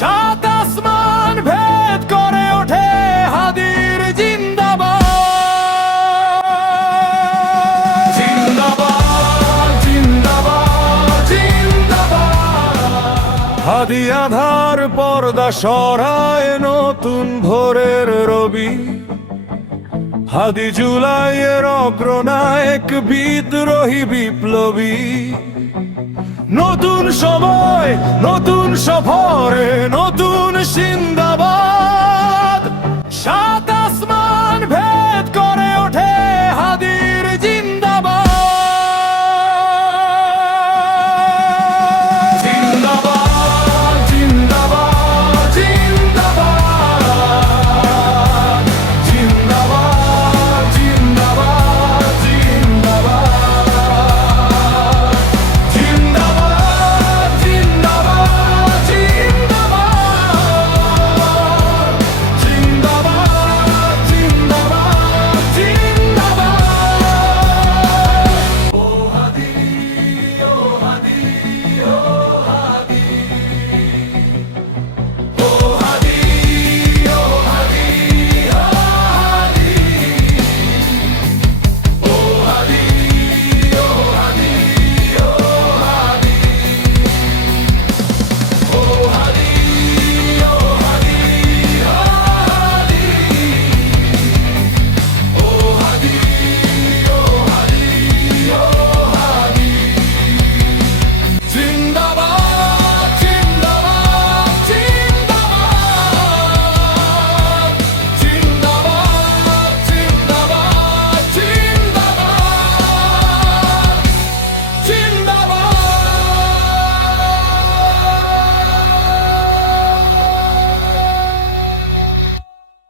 সাত আসমান ভেদ করে ওঠে হাদির জিন্দাবাদ, জিন্দাবাদ, জিন্দাবাদ, জিন্দাবাদ। হাদি আধার পর্দা সরায় নতুন ভোরের রবি, হাদি জুলাইয়ের অগ্রনায়ক বিদ্রোহী বিপ্লবী। নতুন সময় নতুন সফরে নতুন জিন্দাবাদ।